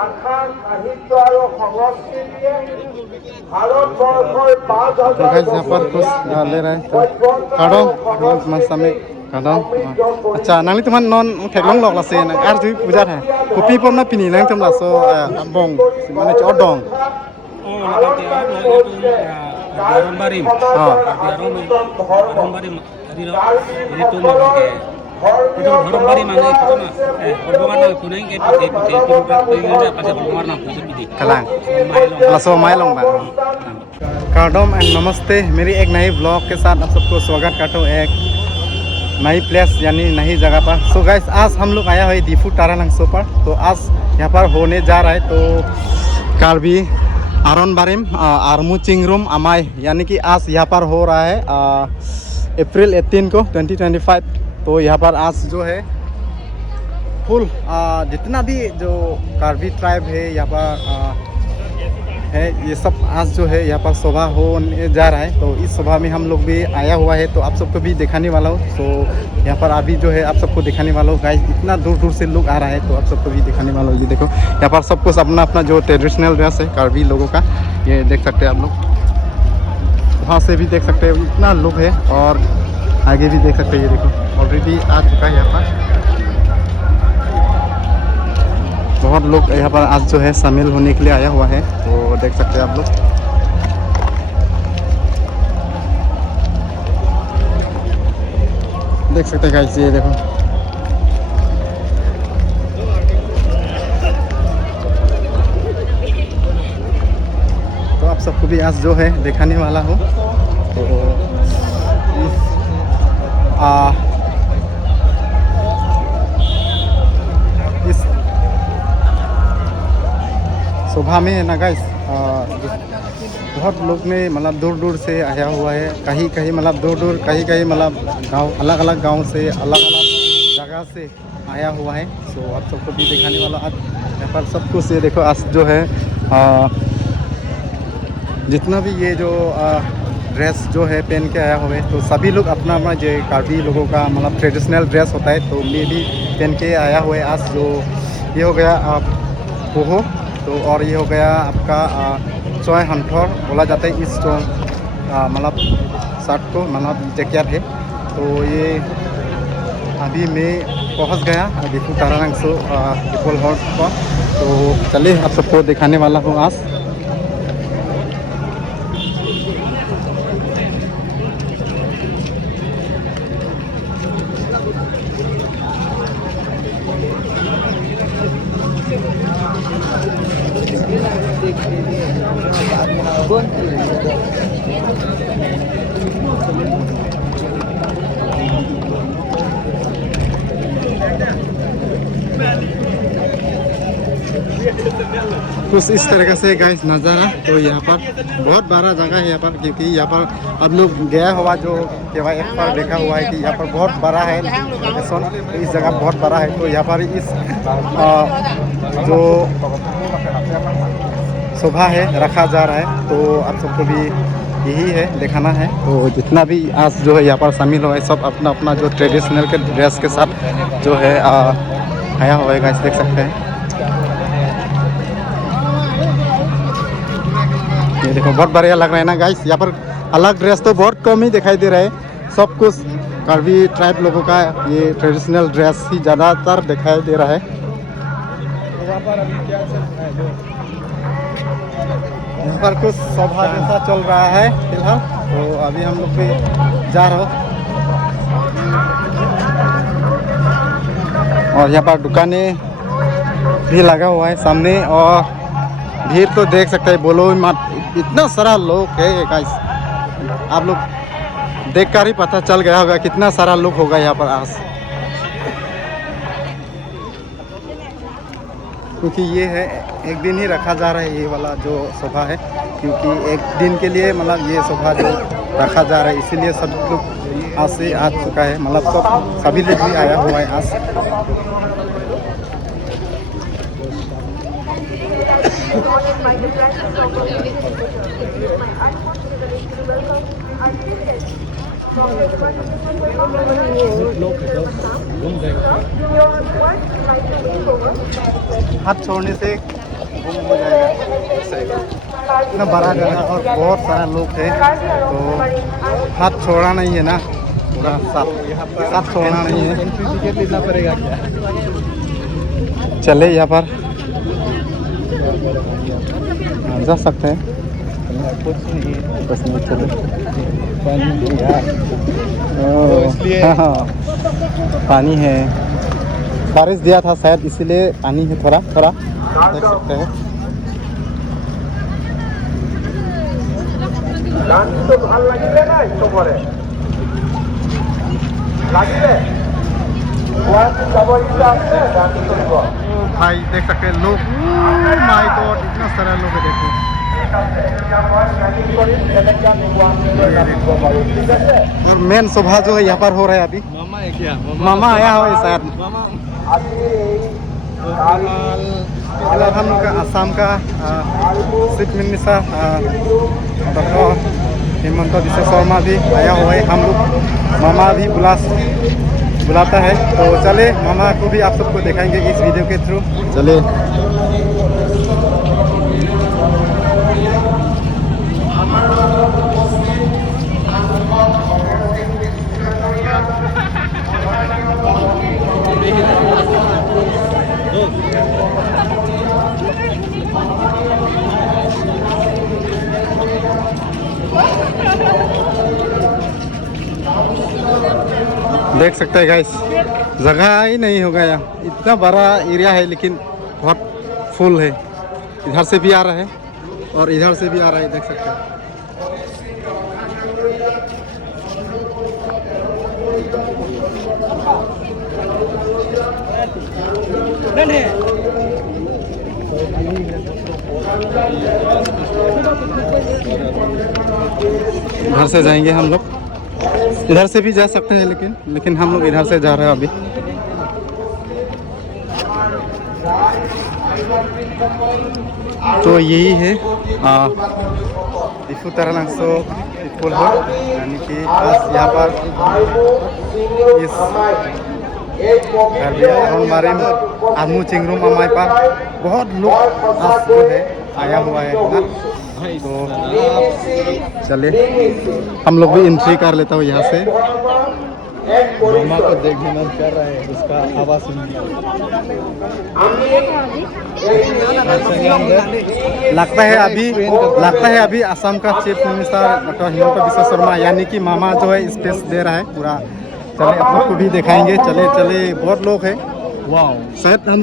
ভাষা সাহিত্য আৰু সংস্কৃতিয়ে ভাৰতবৰ্ষৰ 5,000 ले रहा है तो काढो मस्त हमें काढो अच्छा नांगली तुम नॉन ठेकलंग लग लासे ना आर जुई पूजा है कॉपी पर ना पिनी नांग तुम लासो बंग माने चौडोंग Barim, Barim, ini tuh memang itu Barim mana itu mah, berwarna kuning itu pasti berwarna putih. कलांग लासो माइलोंग बा काडोम एंड नमस्ते मेरी एक नई ब्लॉग के साथ आप सबको स्वागत करता हूँ एक नई प्लेस यानी नई जगह पर। सो गाइस आज हम लोग आया हुए दीफू तारानंगसो पर। तो आज यहाँ पर होने जा रहा है तो कार्बी आरन बारिम आरमू चिंगरूम अमाय यानी कि आज यहाँ पर हो रहा है अप्रैल 18 को 2025। तो यहाँ पर आज जो है फुल जितना भी जो कार्बी ट्राइब है यहाँ पर है ये सब आज जो है यहाँ पर शोभा होने जा रहा है। तो इस शोभा में हम लोग भी आया हुआ है तो आप सबको भी दिखाने वाला हूँ। तो यहाँ पर अभी जो है आप सबको दिखाने वाला हूँ गाइस, इतना दूर दूर से लोग आ रहा है तो आप सबको भी दिखाने वाला हूँ। ये देखो यहाँ पर सब कुछ अपना अपना जो ट्रेडिशनल ड्रेस है कार्बी लोगों का, ये देख सकते हैं आप लोग। वहाँ से भी देख सकते हैं इतना लोग है और आगे भी देख सकते हैं। ये देखो ऑलरेडी आ चुका है यहाँ पर बहुत लोग यहाँ पर आज जो है शामिल होने के लिए आया हुआ है। तो देख सकते हैं आप लोग देख सकते हैं गाइस, ये देखो तो आप सबको भी आज जो है दिखाने वाला हूँ। तो इस शोभा में है ना गाइस बहुत लोग ने मतलब दूर दूर से आया हुआ है, कहीं कहीं मतलब दूर दूर कहीं कहीं मतलब गांव अलग अलग गांव से अलग अलग जगह से आया हुआ है। सो आप सबको भी दिखाने वाला आज यहाँ पर सब कुछ। ये देखो आज जो है जितना भी ये जो ड्रेस जो है पहन के आया हुआ है तो सभी लोग अपना अपना जो कार्बी लोगों का मतलब ट्रेडिशनल ड्रेस होता है तो मैं भी पहन के आया हुआ है आज। जो ये हो गया पोहो तो और ये हो गया आपका चॉय हंथौर बोला जाता है इस जो मतलब शर्ट को मतलब जैकेट है। तो ये अभी मैं पहुंच गया दीफू तारानंगसो डिपोल हॉट पर। तो चलिए आप सबको दिखाने वाला हूँ आज। कुछ इस तरह से गाइस नज़ारा। तो यहाँ पर बहुत बड़ा जगह है यहाँ पर, क्योंकि यहाँ पर अब लोग गया हुआ जो केवल एक बार देखा हुआ है कि यहाँ पर बहुत बड़ा है लोकेशन। तो इस जगह बहुत बड़ा है तो यहाँ पर इस जो शोभा है रखा जा रहा है। तो आप सबको भी यही है दिखाना है। तो जितना भी आज जो है यहाँ पर शामिल हुआ है सब अपना अपना जो ट्रेडिशनल के ड्रेस के साथ जो है आया हुआ है गाइस, देख सकते हैं। ये देखो बहुत बढ़िया लग रहा है ना गाइस। यहाँ पर अलग ड्रेस तो बहुत कम ही दिखाई दे रहा है, सब कुछ कार्बी ट्राइब लोगों का ये ट्रेडिशनल ड्रेस ही ज़्यादातर दिखाई दे रहा है। यहाँ पर कुछ सभा जैसा चल रहा है फिलहाल। तो अभी हम लोग भी जा रहे हो और यहाँ पर दुकानें भी लगा हुआ है सामने और भीड़ तो देख सकते हैं, बोलो मत इतना सारा लोग है गाइस। आप लोग देखकर ही पता चल गया होगा कितना सारा लोग होगा यहाँ पर आज, क्योंकि ये है एक दिन ही रखा जा रहा है ये वाला जो शोभा है, क्योंकि एक दिन के लिए मतलब ये शोभा जो रखा जा रहा है इसीलिए सब लोग आज से आ चुका है, मतलब सब सभी लोग भी आया हुआ है आज। हाथ छोड़ने से गुम हो जाएगा। इतना बड़ा जगह और बहुत सारा लोग थे, तो हाथ छोड़ना नहीं है ना, पूरा साथ छोड़ना नहीं है। एंट्री टिकट लेना पड़ेगा क्या? चले यहाँ पर जा सकते हैं। कुछ नहीं चले हाँ, पानी है, बारिश दिया था शायद इसीलिए पानी है थोड़ा थोड़ा, देख सकते हैं। ভাল লাগিলে না একটু পরে লাগিলে भाई देख सकते हैं लोग, माय गॉड इतना सारा लोग है, देखो। और मेन सभा जो है यहाँ पर हो रहा है अभी। मामा है क्या? मामा आया हो शायद। हम लोग का आसाम का chief minister doctor Hemant Biswa Sharma भी आया हुआ है। हम लोग मामा भी बुलाता है, तो चले मामा को भी आप सबको दिखाएंगे इस वीडियो के थ्रू। चले देख सकते हैं गाइस, जगह ही नहीं होगा यहाँ, इतना बड़ा एरिया है लेकिन बहुत फुल है। इधर से भी आ रहा है और इधर से भी आ रहा है, देख सकते हैं। इधर से जाएंगे हम लोग, इधर से भी जा सकते हैं लेकिन हम लोग इधर से जा रहे हैं अभी। तो यही है इफू तरह लांसो फुल हो, यानी कि बस यहाँ पर इस मारे आमू चिंगरूम अमाई पर बहुत लोग जो है आया हुआ है ना। तो चले हम लोग भी एंट्री कर लेता हूँ यहाँ से। मामा को देखने मन कर रहा है, उसका आवाज़ सुन लगता है अभी असम का chief minister doctor Hemant Biswa Sharma यानी कि मामा जो है स्पेस दे रहा है पूरा। चले आप लोग को भी दिखाएंगे। चले बहुत लोग हैं, वाह। शायद हम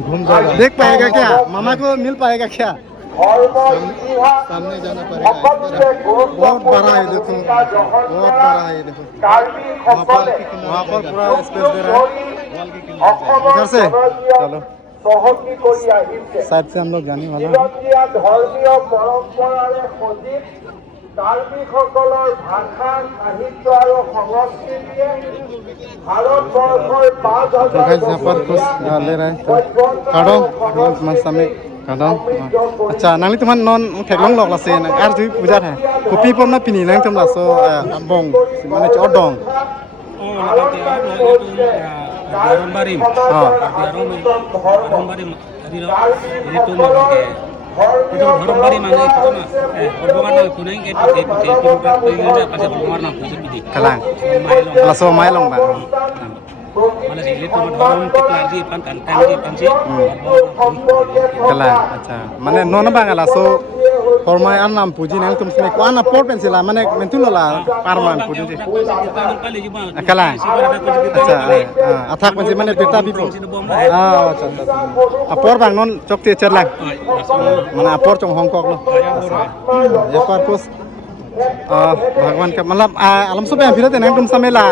घूम जाएगा, देख पाएगा क्या? मामा को मिल पाएगा क्या? सामने जाना पड़ेगा। बहुत बड़ा है, देखो बहुत बड़ा है, देखो वहाँ पर पूरा स्पेस दे रहा है। इधर से चलो, शायद से हम लोग जाने वाला है। ধর্মীয় পৰম্পৰাৰে সজীৱ কাৰ্মিকসকলৰ ভাষা, সাহিত্য আৰু সংস্কৃতিয়ে ভাৰতবৰ্ষৰ 5,000 यहाँ पर कुछ ले रहे हैं, काटो समय kadang acha nang itu man non theklong lok la se nang ar ju puja tha kopi pom na pini nang tum la so ambong mane chodong Arombarim ini tuh itu Arombarim mana itu na Arombarim na kunai ke itu pasti Arombarim na puji pidi kalang la so mai long ba mana sih itu Arombarim lagi pan kan di panci kalang acha mane non ba la so hormai annam puji nang tum sme ko anna por pensila mane mentulo la parman puji kalang acha athak pensi mane pita bipo acha apor bang non chok te cherlang mana apor chong Hongkong lo ya par kus भगवान का मतलब आलम सब यहाँ फिर नंग तुम समय ला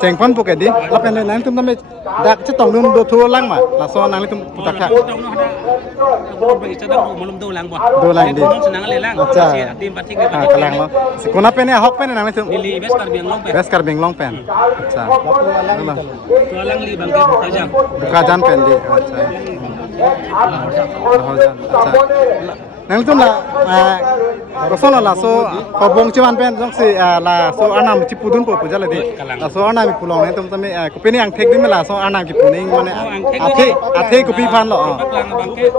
चेंगफन पुके दी लाप यहाँ नंग तुम समय डाक चित्तों तुम दो थोड़ा लांग मा लासो नंग तुम पुताका दो लांग दी अच्छा कलांग मा सिकोना पेने हॉक पेने नंग तुम बेस कर बिंगलोंग पेन अच्छा बुका जान पेन दी अच्छा अच्छा nang tum la koson la so khobong chuan pen jong si la so anam chi pudun po pujala di la so anam mi pulong ne tum tame ko pe ni ang thek dim la so anam ki puning mane athe ko pi phan lo Bắc Lang bằng cái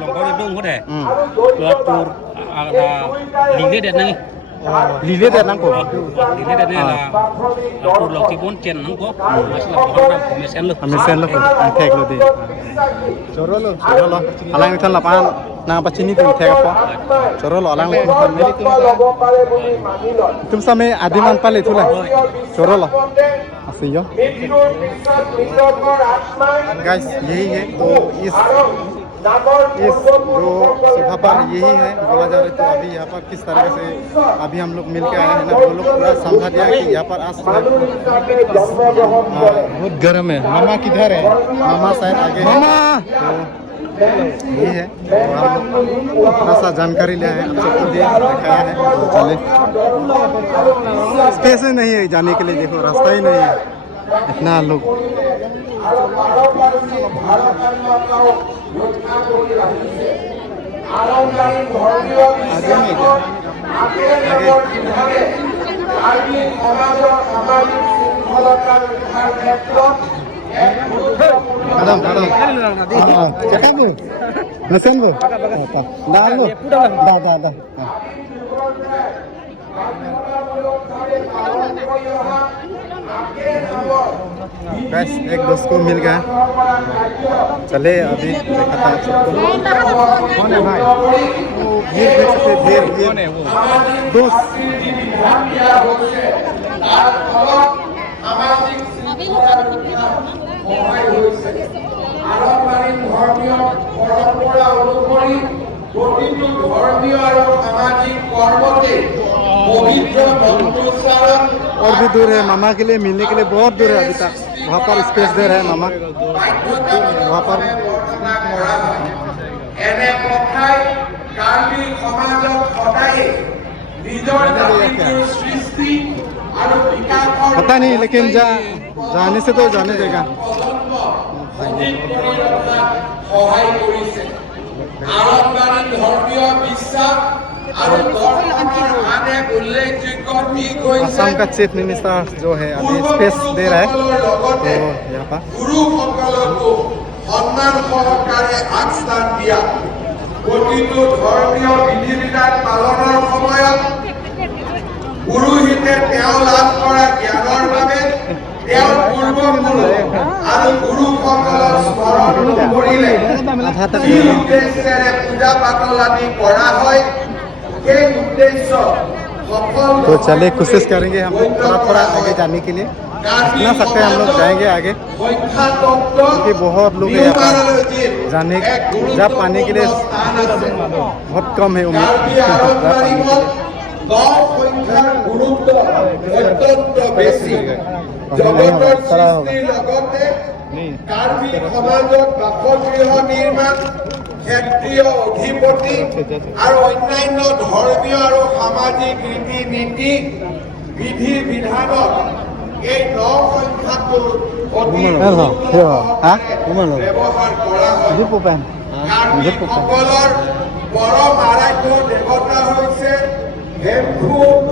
lòng có được đông có thể là tur lý lẽ đẹp này li le de nang ko lý lẽ đẹp này là tur lòng thì bốn tiền nắng có mà sẽ là bọn năm của mình xem lực ame sen lo ko ang thek lo di choro lo alang than la pan na pachini tum thek po choro lo alang lo pan meri tum same adiman pale thula choro lo asiyo guys यही है तो इस जो सुबह पर यही है बोला जा रहा है तो अभी यहाँ पर किस तरह से अभी हम लोग मिल के आए हैं ना वो लोग पूरा समझा दिया कि यहाँ पर आज बहुत गर्म है मामा किधर है मामा शायद आगे मामा तो यही है तो हम लोग थोड़ा सा जानकारी लिया है आप सबको दिखाया है तो चले स्पेस ही नहीं है जाने के लिए देखो रास्ता ही नहीं है इतना लोग Adam, cakap bu, lesen bu, dah lu, dah. Guys, एक दोस्त को मिल गया चले अभी देखा था आप सबको कौन है भाई वो भीड़ देख सकते भीड़ कौन है वो दोस्त और भी दूर है मामा के लिए मिलने के लिए बहुत दूर है अभी तक वहाँ पर स्पेस दे रहे हैं मामा वहाँ पर पता नहीं लेकिन जाने से तो जाने देगा असम का चीफ मिनिस्टर जो है अभी स्पेस दे रहा है तो यहाँ पर পুৰোহিতে তেওঁ লাভ কৰা জ্ঞানৰ বাবে তেওঁৰ পূৰ্বপুৰুষ আৰু গুৰুসকলক স্মৰণ কৰিলে এই উদ্দেশ্যেৰে পূজা পাতল আদি কৰা হয় সেই উদ্দেশ্য तो चलिए कोशिश करेंगे हम लोग थोड़ा आगे जाने के लिए जितना सकते हैं हम लोग जाएंगे आगे क्योंकि बहुत लोग हैं यहाँ पर जाने जा पाने के लिए बहुत कम है उम्मीद जा पाने के लिए গুৰুত্ব অত্যন্ত বেছি জগতৰ সৃষ্টিৰ লগতে কাৰ্বি সমাজত বাসগৃহ নিৰ্মাণ ক্ষেত্ৰীয় অধিপতি আৰু অন্যান্য ধৰ্মীয় আৰু সামাজিক ৰীতি নীতি বিধি বিধানত এই 9 সংখ্যাটোৰ অতি ব্যৱহাৰ কৰা হয় কাৰ্বিসকলৰ পৰম আৰাধ্য দেৱতা হৈছে হেমফু